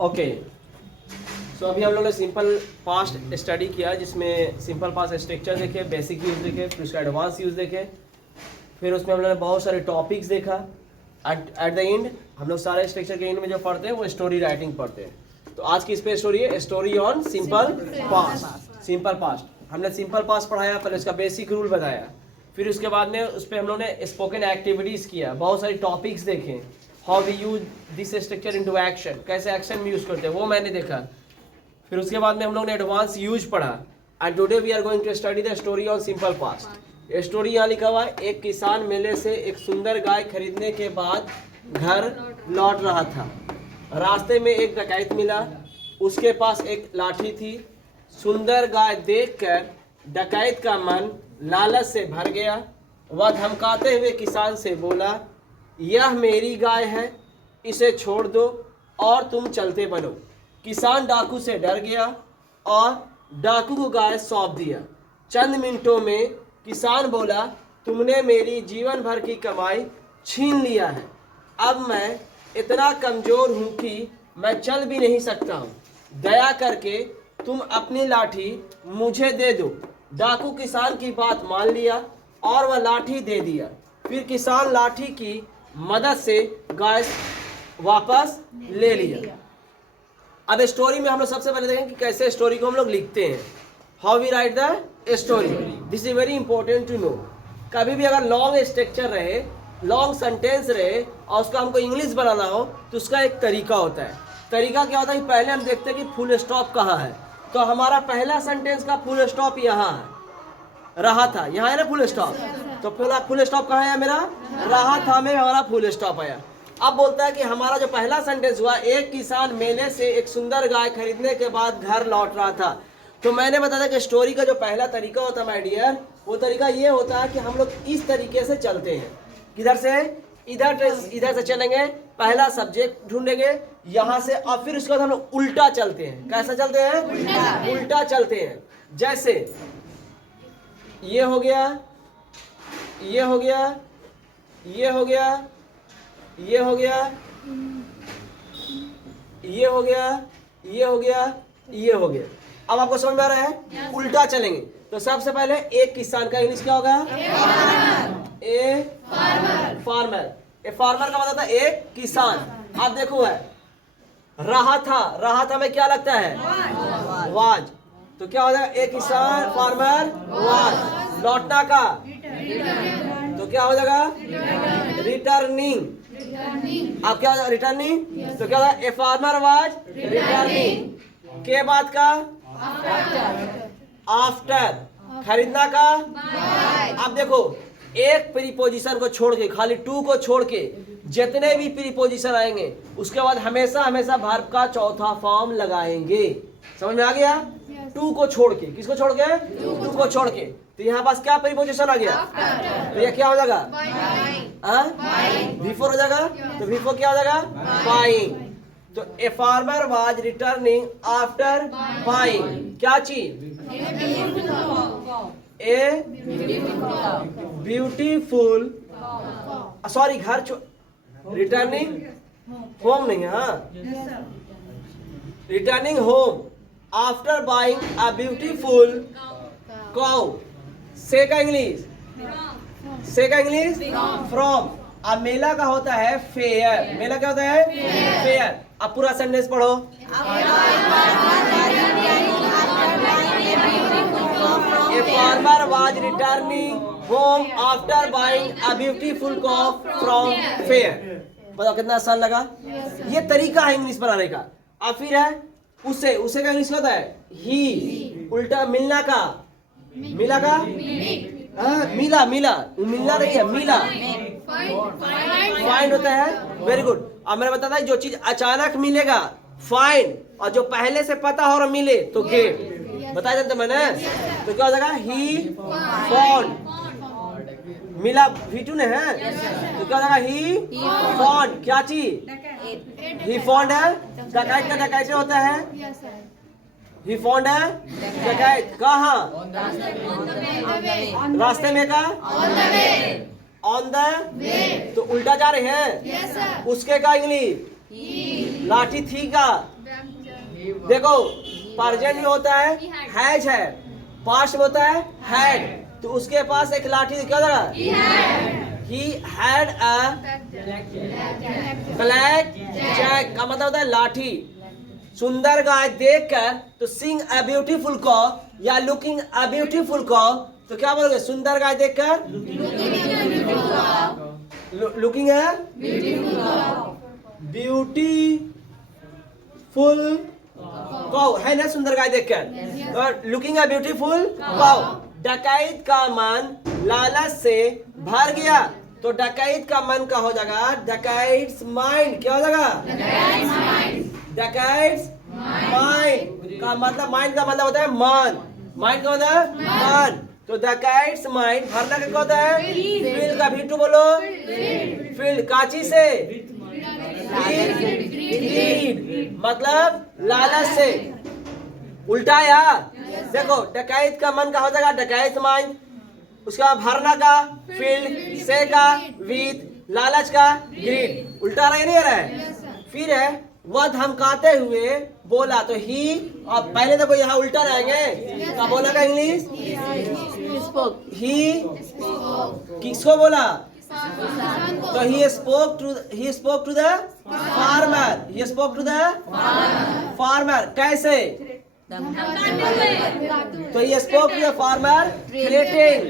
Okay, सो अभी हम लोगों ने सिंपल पास्ट स्टडी किया, जिसमें सिंपल पास्ट स्ट्रक्चर देखे, बेसिक यूज़ देखे, फिर उसका एडवांस यूज़ देखे, फिर उसमें हम लोगों ने बहुत सारे टॉपिक्स देखा। एट द एंड हम लोग सारे स्ट्रक्चर के एंड में जो पढ़ते हैं वो स्टोरी राइटिंग पढ़ते हैं। तो आज की इस पे स्टोरी है story on simple past. Simple past हमने सिंपल पास्ट पढ़ाया, पहले उसका बेसिक रूल बताया, फिर उसके बाद में उस पर हम लोग ने स्पोकन एक्टिविटीज़ किया, बहुत सारी टॉपिक्स देखे, how we use this structure into action, कैसे एक्शन में यूज़ करते हैं वो मैंने देखा। फिर उसके बाद में हम लोग ने एडवांस यूज पढ़ा। And today we are going to study the story on simple past. Story यहाँ लिखा हुआ है, एक किसान मेले से एक सुंदर गाय खरीदने के बाद घर लौट रहा था। रास्ते में एक डकैत मिला, उसके पास एक लाठी थी। सुंदर गाय देखकर डकैत का मन लालच से भर गया। वह धमकाते हुए किसान से बोला, यह मेरी गाय है, इसे छोड़ दो और तुम चलते बनो। किसान डाकू से डर गया और डाकू को गाय सौंप दिया। चंद मिनटों में किसान बोला, तुमने मेरी जीवन भर की कमाई छीन लिया है। अब मैं इतना कमज़ोर हूँ कि मैं चल भी नहीं सकता हूँ। दया करके तुम अपनी लाठी मुझे दे दो। डाकू किसान की बात मान लिया और वह लाठी दे दिया। फिर किसान लाठी की मदद से गाय वापस ले लिया। अब स्टोरी में हम लोग सबसे पहले देखें कि कैसे स्टोरी को हम लोग लिखते हैं। How we write the story, this is very important to know. कभी भी अगर लॉन्ग स्ट्रक्चर रहे, लॉन्ग सेंटेंस रहे और उसका हमको इंग्लिश बनाना हो तो उसका एक तरीका होता है। तरीका क्या होता है कि पहले हम देखते हैं कि फुल स्टॉप कहाँ है। तो हमारा पहला सेंटेंस का फुल स्टॉप यहाँ है, रहा था, यहाँ है ना फुल स्टॉप। तो फुल स्टॉप कहाँ है मेरा, रहा था में हमारा फुल स्टॉप आया। अब बोलता है कि हमारा जो पहला सेंटेंस हुआ, एक किसान मेले से एक सुंदर गाय खरीदने के बाद घर लौट रहा था। तो मैंने बताया कि स्टोरी का जो पहला तरीका होता है माय डियर, वो तरीका ये होता है कि हम लोग इस तरीके से चलते हैं। किधर से, इधर से चलेंगे, पहला सब्जेक्ट ढूंढेंगे यहाँ से, और फिर उसके बाद हम लोग उल्टा चलते हैं। कैसा चलते हैं, उल्टा चलते हैं। जैसे ये हो गया, ये हो गया, ये हो गया, ये हो गया, ये हो गया, ये हो गया, ये हो गया। अब आपको समझ में आ रहा है, उल्टा चलेंगे। तो सबसे पहले एक किसान का इंग्लिश क्या होगा, ए फार्मर। ए फार्मर का मतलब था एक किसान। अब देखो है, रहा था, रहा था में क्या लगता है, वाज। तो क्या हो जाएगा, एक किसान फार्मर वाज। लौटना का तो क्या हो जाएगा, रिटर्निंग। अब क्या हो जाएगा, रिटर्निंग। तो क्या हो जाएगा, ए फार्मर वाज रिटर्निंग। के बाद का आफ्टर। खरीदना का। अब देखो, एक प्रीपोजिशन को छोड़ के, खाली टू को छोड़ के जितने भी प्रीपोजिशन आएंगे उसके बाद हमेशा हमेशा वर्ब का चौथा फॉर्म लगाएंगे। समझ में आ गया, टू को छोड़ के। किसको छोड़ के, टू को छोड़ के। तो यहाँ पास क्या प्रीपोजिशन आ गया, तो ये क्या हो जाएगा, बिफोर हो जाएगा। तो बिफोर क्या हो जाएगा, बाइंग। तो a farmer was returning after buying क्या चीज, ए ब्यूटीफुल, सॉरी घर, रिटर्निंग होम नहीं है, हाँ, returning home after buying a beautiful cow. से का इंग्लिश, से का इंग्लिश फ्रॉम। अब मेला का होता है फेयर। मेला क्या होता है, फेयर। अब पूरा सेंटेंस पढ़ो। A farmer was returning home after buying a beautiful cow from fair। बताओ कितना आसान लगा। ये तरीका है इंग्लिश बनाने का। अब फिर है उसे, उसे का इंग्लिश होता है ही। उल्टा मिलना का, मिला का, हाँ, मिला, मिला, मिलना नहीं है, मिला। फाइंड होता है, वेरी गुड। अब मैंने बताया जो चीज अचानक मिलेगा फाइंड, और जो पहले से पता हो और मिले तो गेट। बताया था मैंने। तो क्या हो जाएगा, ही फाउंड। मिला V2 ने है, तो क्या हो जाएगा, ही फाउंड क्या चीज, ही फाउंड है। डकैत का डकैत होता है, ही फाउंड है डकैत कहाँ, रास्ते में का, ऑन द वे। तो उल्टा जा रहे हैं, उसके का इंग्लिश, लाठी थी का, देखो प्रेजेंट में होता है हैज है, पास्ट में होता है हैड, तो उसके पास एक लाठी थी, क्या था? He had a black jack का मतलब होता है लाठी। सुंदर गाय देखकर तो सिंग अ ब्यूटीफुल कॉ या लुकिंग अ ब्यूटीफुल कॉ, तो क्या बोलोगे? सुंदर गाय देखकर लुकिंग अ ब्यूटीफुल कॉ है ना, सुंदर गाय देखकर, और लुकिंग अ ब्यूटीफुल कॉ। डकैत का मन लालच से भर गया, तो डकैत का मन का हो जाएगा डकैट्स माइंड, क्या हो जाएगा? डकैट्स माइंड का मतलब, माइंड का मतलब होता है मन, माइंड का मतलब है मन, तो डकैट्स माइंड भरना का क्या होता है? फील्ड का भी टू बोलो, फील्ड काची से ग्रीड मतलब लालच से, उल्टा यार। देखो डकैत का मन का हो जाएगा डकैत माइंड, उसका भरना का फील्ड, से का विद, लालच का ग्रीड, उल्टा रहा नहीं रहा है। फिर है वह धमकाते हुए बोला, तो ही, और पहले देखो यहाँ उल्टा रहेंगे, क्या बोला का इंग्लिश? ही किसको बोला? तो he spoke to the farmer, he spoke to the farmer, कैसे? तो ये spoke to the farmer threatening,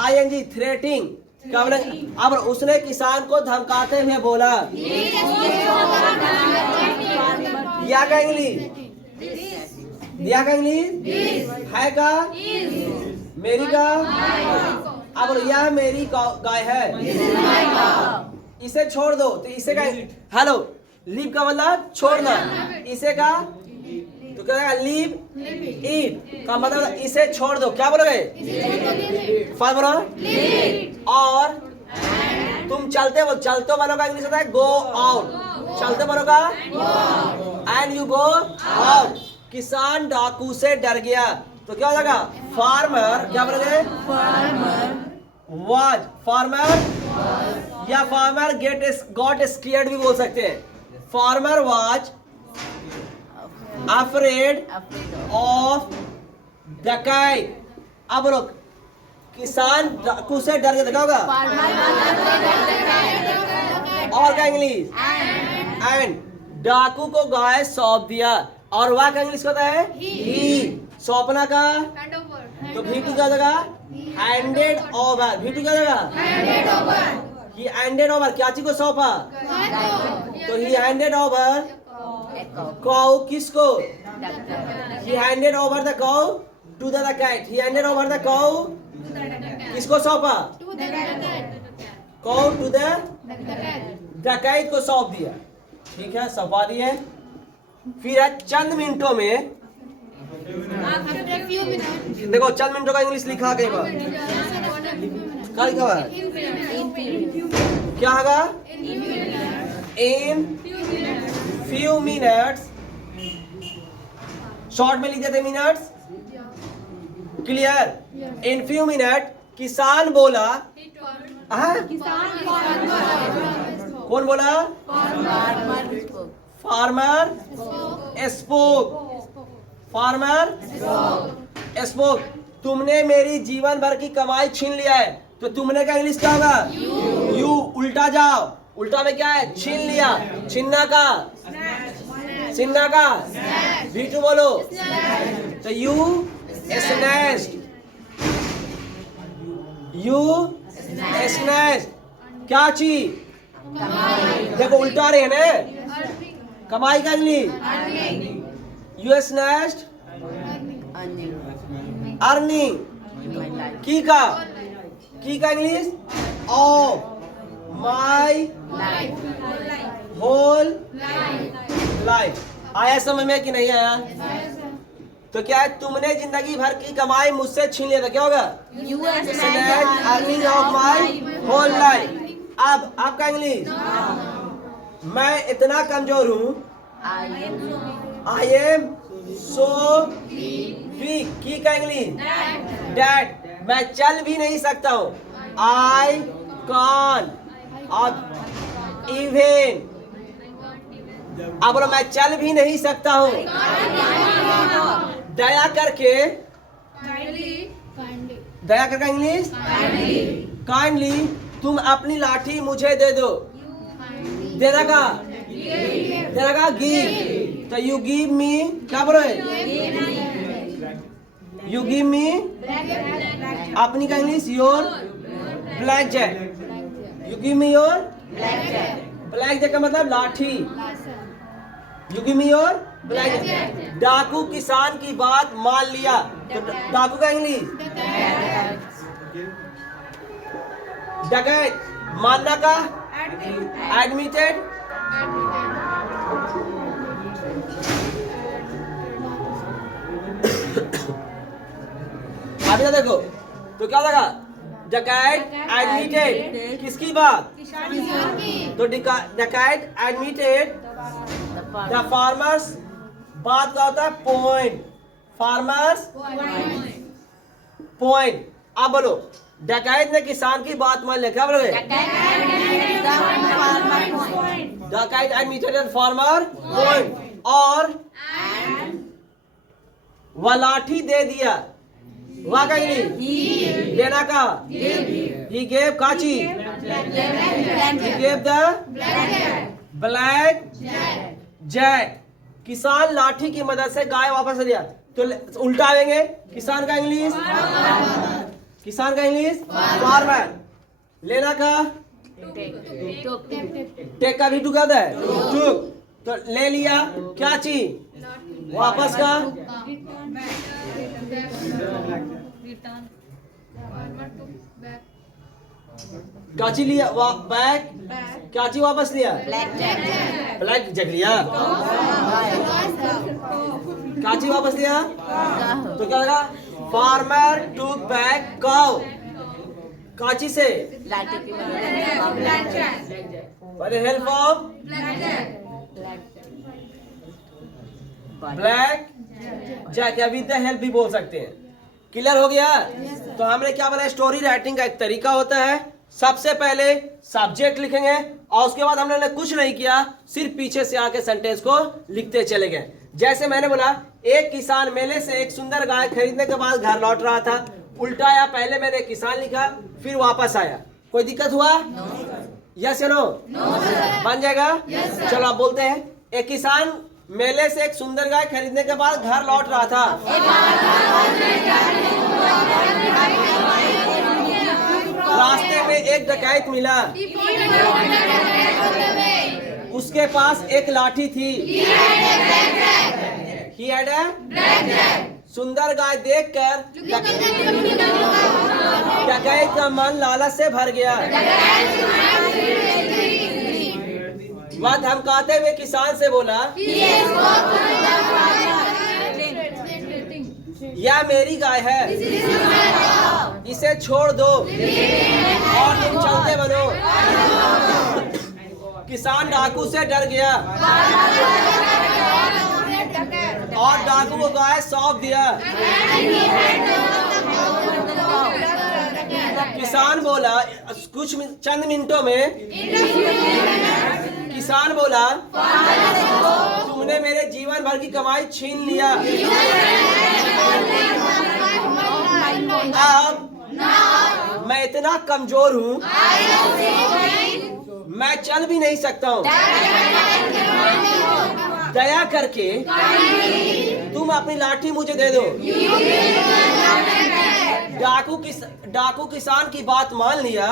THREATENING, threatening, क्या बोला? अब उसने किसान को धमकाते हुए बोला, दिया का इंग्लिश, दिया का इंग्लिश है का, मेरी का, अब यह मेरी गाय है, इसे छोड़ दो, तो इसे का हेलो लीव का मतलब छोड़ना, इसे का तो क्या लीव इट का मतलब इसे छोड़ दो, क्या बोलोगे? फाइव बोलो। और तुम चलते बोल, चलते बनो का इंग्लिश होता है गो आउट, चलते बनो का एंड यू गो आउट। किसान डाकू से डर गया, तो क्या हो जाएगा? फार्मर, क्या बोलोगे? वाज, फार्मर या फार्मर गॉट स्केयर्ड भी बोल सकते हैं। फार्मर वाज अफ्रेड ऑफ डकैत। अब बोलो किसान डाकू से डर गया, क्या होगा? और क्या इंग्लिश? एंड डाकू को गाय सौंप दिया, और वह का इंग्लिश होता है ही, सौंपना का तो भी क्या होगा? हैंडेड ओवर, भी क्या होगा? ही हैंडेड ओवर, क्या चीज को सौंपा? तो ही हैंडेड ओवर काउ, किसको? He handed over the cow to the cat, he handed over the cow, किसको सौंपा? काउ टू द डकैत को सौंप दिया, ठीक है, सौंपा दिए। फिर चंद मिनटों में, देखो चंद मिनटों का इंग्लिश लिखा कहीं पर, क्या लिखा हुआ है? क्या होगा? इन फ्यू मिनट्स, शॉर्ट में लिख देते minutes, clear? In few minute किसान बोला, कौन बोला? Farmer spoke, farmer spoke. तुमने मेरी जीवन भर की कमाई छीन लिया है, तो तुमने का इंग्लिश क्या होगा? यू, उल्टा जाओ, उल्टा में क्या है? छीन लिया, छीनना का, छीनना का भी टू बोलो, तो यू स्नैच्ड, यू स्नैच्ड, क्या चीज? देखो उल्टा रहे ना, कमाई का इंग्लिश यू स्नैच्ड अर्निंग, की का English of my whole life. आया समझ में कि नहीं आया? तो क्या है? तुमने जिंदगी भर की कमाई मुझसे छीन लिया था, क्या होगा? Earning of my whole life. अब आपका इंग्लिश, मैं इतना कमजोर हूँ, आई एम सो वीक, की का इंग्लिश डैट, मैं चल भी नहीं सकता हूँ, आई कान, अब इवन अब बोलो मैं चल भी नहीं सकता हूँ। दया करके, दया करके इंग्लिश काइंडली तुम अपनी लाठी मुझे दे दो। देना का गिव। तो यू गिव मी, क्या बोलो, यू गिव मी अपनी का English your black jack. You give me your black jack का मतलब लाठी। You give me your black jack. डाकू किसान की बात मान लिया। तो डाकू का इंग्लिश डकैत। मानना का एडमिटेड। अभी तो देखो तो क्या लगा, डकैत एडमिटेड किसकी बात, तो डकैत एडमिटेड द फार्मर्स, बात का होता है पॉइंट, फार्मर्स पॉइंट। अब बोलो डकैत ने किसान की बात मान लिया, क्या बोलोगे, डकैत एडमिटेड द फार्मर पॉइंट। और वह लाठी दे दिया, वह का नहीं देना का, he gave काची, he gave the black jack। किसान लाठी की मदद से गाय वापस ले दिया। तो उल्टा आएंगे, किसान का इंग्लिश, किसान का इंग्लिश फार्मर। लेना का टेक का भी टू क्या होता है, टुक। तो ले लिया क्या चीज, वापस का काची लिया, बैक काची वापस लिया, ब्लैक जग लिया, काची वापस लिया। तो क्या लगा, फार्मर टुक बैक काउ, काची से by the help of black jack, या विद द हेल्प भी बोल सकते हैं। क्लियर हो गया। तो हमने क्या बोला, स्टोरी राइटिंग का एक तरीका होता है। सबसे पहले सब्जेक्ट लिखेंगे और उसके बाद हमने कुछ नहीं किया, सिर्फ पीछे से आके सेंटेंस को लिखते चले गए। जैसे मैंने बोला, एक किसान मेले से एक सुंदर गाय खरीदने के बाद घर लौट रहा था। उल्टा आया, पहले मैंने किसान लिखा फिर वापस आया। कोई दिक्कत हुआ? यस या नो? बन जाएगा। चलो आप बोलते हैं, एक किसान मेले से एक सुंदर गाय खरीदने के बाद घर लौट रहा था। रास्ते में एक डकैत मिला, उसके पास एक लाठी थी। He had a सुंदर गाय देखकर डकैत का मन लालच से भर गया। वह धमकाते हुए किसान से बोला, यह मेरी गाय है, इसे छोड़ दो और तुम चलते बनो। किसान डाकू से डर गया और डाकू को गाय सौंप दिया। किसान बोला, कुछ चंद मिनटों में किसान बोला, तुमने मेरे जीवन भर की कमाई छीन लिया। अब मैं इतना कमजोर हूँ, मैं चल भी नहीं सकता हूँ। दया करके तुम अपनी लाठी मुझे दे दो। डाकू किसान की बात मान लिया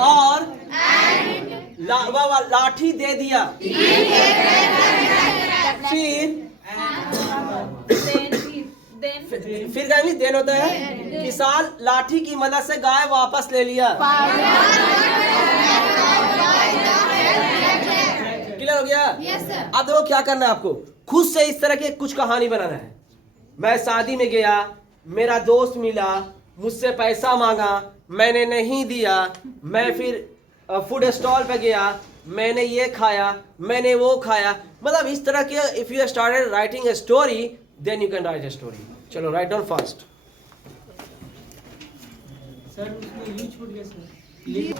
और लाठी दे दिया। फिर क्या नहीं देन होता है, किसान लाठी की मदद से गाय वापस ले लिया। क्लियर हो गया? अब देखो क्या करना है आपको, खुद से इस तरह की कुछ कहानी बनाना है। मैं शादी में गया, मेरा दोस्त मिला, मुझसे पैसा मांगा, मैंने नहीं दिया। मैं फिर फूड स्टॉल पे गया, मैंने ये खाया, मैंने वो खाया। मतलब इस तरह के if you started writing a story, then you can write a story. चलो राइट डाउन फास्ट। सर उसमें यू छूट गया सर। क्लियर?